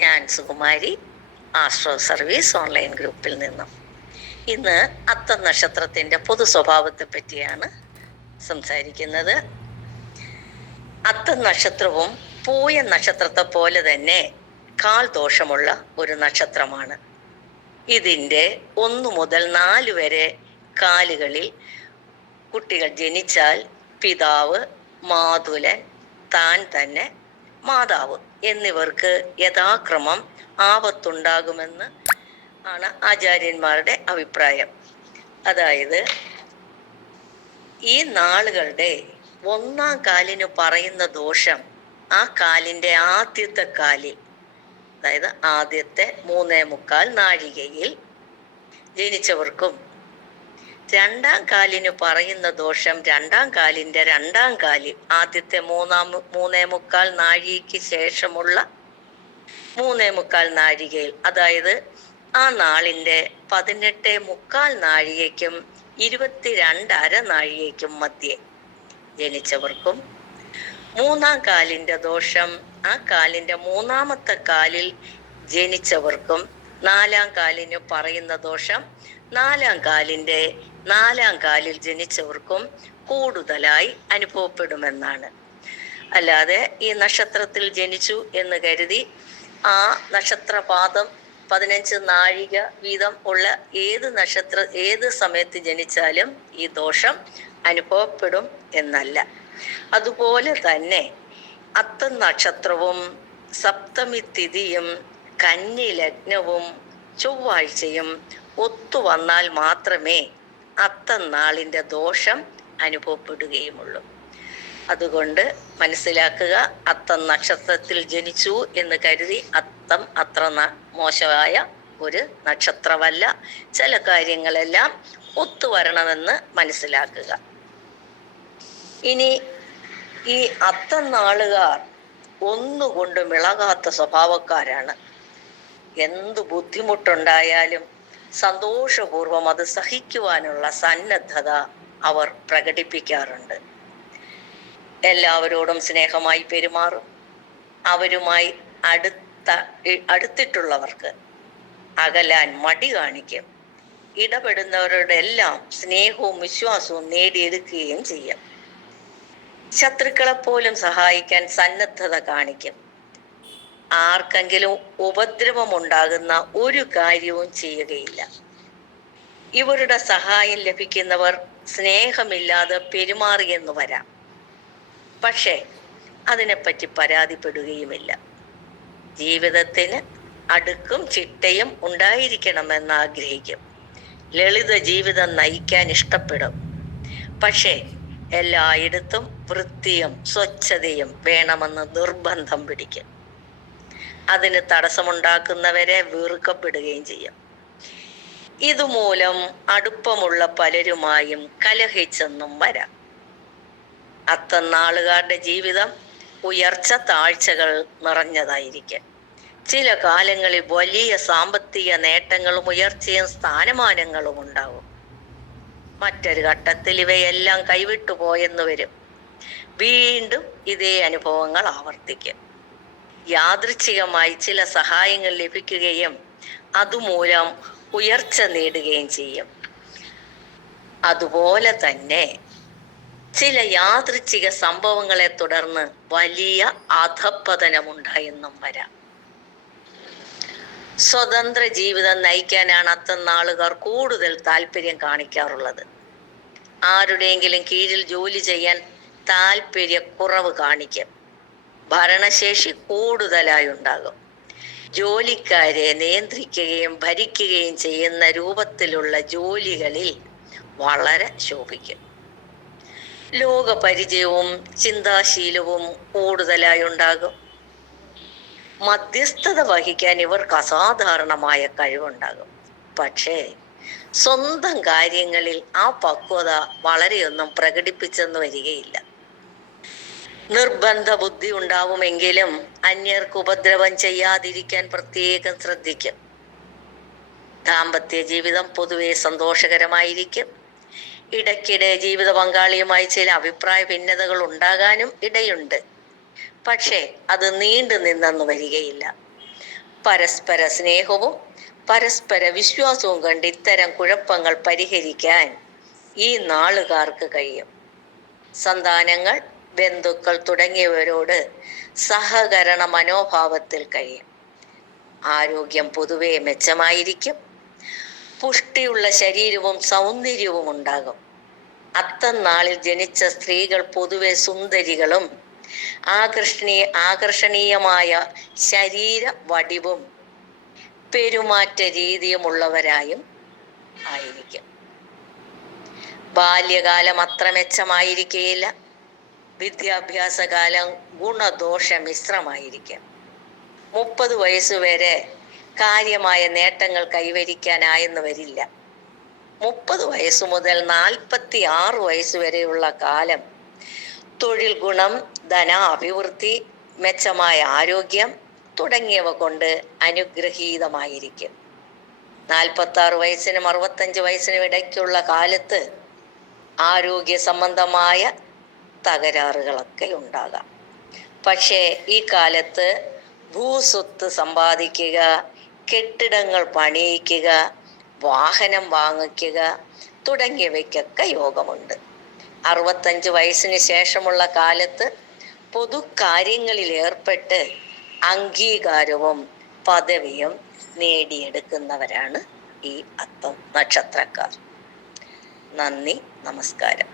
ഞാൻ Sukumari, astro service online ഗ്രൂപ്പിൽ നിന്നും. ഇന്ന് അത്തം നക്ഷത്രത്തിന്റെ പൊതു സ്വഭാവത്തെ പറ്റിയാണ് സംസാരിക്കുന്നത്. അത്തം നക്ഷത്രവും പൂയ നക്ഷത്രത്തെ പോലെ തന്നെ കാൽ ദോഷമുള്ള ഒരു നക്ഷത്രമാണ്. ഇതിൻ്റെ 1 മുതൽ 4 വരെ കാലുകളിൽ കുട്ടികൾ ജനിച്ചാൽ പിതാവ്, മാതുലൻ, താൻ തന്നെ, മാതാവ് എന്നിവർക്ക് യഥാക്രമം ആപത്തുണ്ടാകുമെന്ന് ആണ് ആചാര്യന്മാരുടെ അഭിപ്രായം. അതായത് ഈ നാളുകളുടെ 1-ാം കാലിന് പറയുന്ന ദോഷം ആ കാലിൻ്റെ ആദ്യത്തെ കാലിൽ, അതായത് ആദ്യത്തെ 3.25 നാഴികയിൽ ജനിച്ചവർക്കും, 2-ാം കാലിന് പറയുന്ന ദോഷം 2-ാം കാലിൻ്റെ 2-ാം കാലിൽ ആദ്യത്തെ 3.25 നാഴികയ്ക്ക് ശേഷമുള്ള 3.25 നാഴികയിൽ, അതായത് ആ നാളിൻ്റെ 18.25 നാഴികയ്ക്കും 22.5 നാഴികയ്ക്കും മധ്യേ ജനിച്ചവർക്കും, 3-ാം കാലിൻ്റെ ദോഷം ആ കാലിൻ്റെ 3-ാമത്തെ കാലിൽ ജനിച്ചവർക്കും, 4-ാം കാലിന് പറയുന്ന ദോഷം 4-ാം കാലിൻ്റെ 4-ാം കാലിൽ ജനിച്ചവർക്കും കൂടുതലായി അനുഭവപ്പെടുമെന്നാണ്. അല്ലാതെ ഈ നക്ഷത്രത്തിൽ ജനിച്ചു എന്ന് കരുതി ആ നക്ഷത്രപാദം 15 നാഴിക വീതം ഉള്ള ഏത് സമയത്ത് ജനിച്ചാലും ഈ ദോഷം അനുഭവപ്പെടും എന്നല്ല. അതുപോലെ തന്നെ അത്തം നക്ഷത്രവും സപ്തമി തിഥിയും കന്നി ലഗ്നവും ചൊവ്വാഴ്ചയും ഒത്തുവന്നാൽ മാത്രമേ അത്തം നാളിൻ്റെ ദോഷം അനുഭവപ്പെടുകയുമുള്ളൂ. അതുകൊണ്ട് മനസ്സിലാക്കുക, അത്തം നക്ഷത്രത്തിൽ ജനിച്ചു എന്ന് കരുതി അത്തം അത്ര മോശമായ ഒരു നക്ഷത്രമല്ല. ചില കാര്യങ്ങളെല്ലാം ഒത്തുവരണമെന്ന് മനസ്സിലാക്കുക. ഇനി ഈ അത്തം നാളുകാർ ഒന്നുകൊണ്ടും ഇളകാത്ത സ്വഭാവക്കാരാണ്. എന്ത് ബുദ്ധിമുട്ടുണ്ടായാലും സന്തോഷപൂർവം അത് സഹിക്കുവാനുള്ള സന്നദ്ധത അവർ പ്രകടിപ്പിക്കാറുണ്ട്. എല്ലാവരോടും സ്നേഹമായി പെരുമാറും. അവരുമായി അടുത്തിട്ടുള്ളവർക്ക് അകലാൻ മടി കാണിക്കും. ഇടപെടുന്നവരുടെ എല്ലാം സ്നേഹവും വിശ്വാസവും നേടിയെടുക്കുകയും ചെയ്യും. ശത്രുക്കളെ പോലും സഹായിക്കാൻ സന്നദ്ധത കാണിക്കും. ആർക്കെങ്കിലും ഉപദ്രവമുണ്ടാകുന്ന ഒരു കാര്യവും ചെയ്യുകയില്ല. ഇവരുടെ സഹായം ലഭിക്കുന്നവർ സ്നേഹമില്ലാതെ പെരുമാറിയെന്ന് വരാം, പക്ഷേ അതിനെപ്പറ്റി പരാതിപ്പെടുകയുമില്ല. ജീവിതത്തിന് അടുക്കും ചിട്ടയും ഉണ്ടായിരിക്കണമെന്ന് ആഗ്രഹിക്കും. ലളിത ജീവിതം നയിക്കാൻ ഇഷ്ടപ്പെടും. പക്ഷേ എല്ലായിടത്തും വൃത്തിയും സ്വച്ഛതയും വേണമെന്ന് നിർബന്ധം പിടിക്കും. അതിന് തടസ്സമുണ്ടാക്കുന്നവരെ വെറുക്കപ്പെടുകയും ചെയ്യും. ഇതുമൂലം അടുപ്പമുള്ള പലരുമായും കലഹിച്ചെന്നും വരാം. അത്തം നാളുകാരുടെ ജീവിതം ഉയർച്ച താഴ്ചകൾ നിറഞ്ഞതായിരിക്കും. ചില കാലങ്ങളിൽ വലിയ സാമ്പത്തിക നേട്ടങ്ങളും ഉയർച്ചയും സ്ഥാനമാനങ്ങളും ഉണ്ടാവും. മറ്റൊരു ഘട്ടത്തിൽ ഇവയെല്ലാം കൈവിട്ടു പോയെന്ന് വരും. വീണ്ടും ഇതേ അനുഭവങ്ങൾ ആവർത്തിക്കും. യാദൃച്ഛികമായി ചില സഹായങ്ങൾ ലഭിക്കുകയും അതുമൂലം ഉയർച്ച നേടുകയും ചെയ്യും. അതുപോലെ തന്നെ ചില യാദൃച്ഛിക സംഭവങ്ങളെ തുടർന്ന് വലിയ അധഃപതനമുണ്ടായെന്നും വരാം. സ്വതന്ത്ര ജീവിതം നയിക്കാനാണ് അത്തം നാളുകാർ കൂടുതൽ താല്പര്യം കാണിക്കാറുള്ളത്. ആരുടെയെങ്കിലും കീഴിൽ ജോലി ചെയ്യാൻ താല്പര്യക്കുറവ് കാണിക്കും. ഭരണശേഷി കൂടുതലായി ഉണ്ടാകും. ജോലിക്കാരെ നിയന്ത്രിക്കുകയും ഭരിക്കുകയും ചെയ്യുന്ന രൂപത്തിലുള്ള ജോലികളിൽ വളരെ ശോഭിക്കും. ലോകപരിചയവും ചിന്താശീലവും കൂടുതലായി ഉണ്ടാകും. മധ്യസ്ഥത വഹിക്കാൻ ഇവർക്ക് അസാധാരണമായ കഴിവുണ്ടാകും. പക്ഷേ സ്വന്തം കാര്യങ്ങളിൽ ആ പക്വത വളരെയൊന്നും പ്രകടിപ്പിച്ചെന്ന് വരികയില്ല. നിർബന്ധ ബുദ്ധി ഉണ്ടാവുമെങ്കിലും അന്യർക്ക് ഉപദ്രവം ചെയ്യാതിരിക്കാൻ പ്രത്യേകം ശ്രദ്ധിക്കും. ദാമ്പത്യ ജീവിതം പൊതുവെ സന്തോഷകരമായിരിക്കും. ഇടയ്ക്കിടെ ജീവിത പങ്കാളിയുമായി ചില അഭിപ്രായ ഭിന്നതകൾ ഉണ്ടാകാനും ഇടയുണ്ട്. പക്ഷേ അത് നീണ്ടു നിന്നെന്ന് വരികയില്ല. പരസ്പര സ്നേഹവും പരസ്പര വിശ്വാസവും കണ്ട് ഇത്തരം കുഴപ്പങ്ങൾ പരിഹരിക്കാൻ ഈ നാളുകാർക്ക് കഴിയും. സന്താനങ്ങൾ, ബന്ധുക്കൾ തുടങ്ങിയവരോട് സഹകരണ മനോഭാവത്തിൽ കഴിയും. ആരോഗ്യം പൊതുവെ മെച്ചമായിരിക്കും. പുഷ്ടിയുള്ള ശരീരവും സൗന്ദര്യവും ഉണ്ടാകും. അത്തം നാളിൽ ജനിച്ച സ്ത്രീകൾ പൊതുവെ സുന്ദരികളും ആകർഷണീയമായ ശരീര വടിവും പെരുമാറ്റ രീതിയുമുള്ളവരായും ആയിരിക്കും. ബാല്യകാലം അത്ര മെച്ചമായിരിക്കുകയില്ല. വിദ്യാഭ്യാസകാലം ഗുണദോഷ മിശ്രമായിരിക്കും. 30 വയസ്സുവരെ കാര്യമായ നേട്ടങ്ങൾ കൈവരിക്കാനായെന്ന് വരില്ല. 30 വയസ്സു മുതൽ 46 വയസ്സുവരെയുള്ള കാലം തൊഴിൽ ഗുണം, ധനാഭിവൃദ്ധി, മെച്ചമായ ആരോഗ്യം തുടങ്ങിയവ കൊണ്ട് അനുഗ്രഹീതമായിരിക്കും. 46 വയസ്സിനും 65 വയസ്സിനും ഇടയ്ക്കുള്ള കാലത്ത് ആരോഗ്യ സംബന്ധമായ തകരാറുകളൊക്കെ ഉണ്ടാകാം. പക്ഷേ ഈ കാലത്ത് ഭൂസ്വത്ത് സമ്പാദിക്കുക, കെട്ടിടങ്ങൾ പണിയിക്കുക, വാഹനം വാങ്ങിക്കുക തുടങ്ങിയവയ്ക്കൊക്കെ യോഗമുണ്ട്. 65 വയസ്സിന് ശേഷമുള്ള കാലത്ത് പൊതുകാര്യങ്ങളിൽ ഏർപ്പെട്ട് അംഗീകാരവും പദവിയും നേടിയെടുക്കുന്നവരാണ് ഈ അത്തം നക്ഷത്രക്കാർ. നന്ദി, നമസ്കാരം.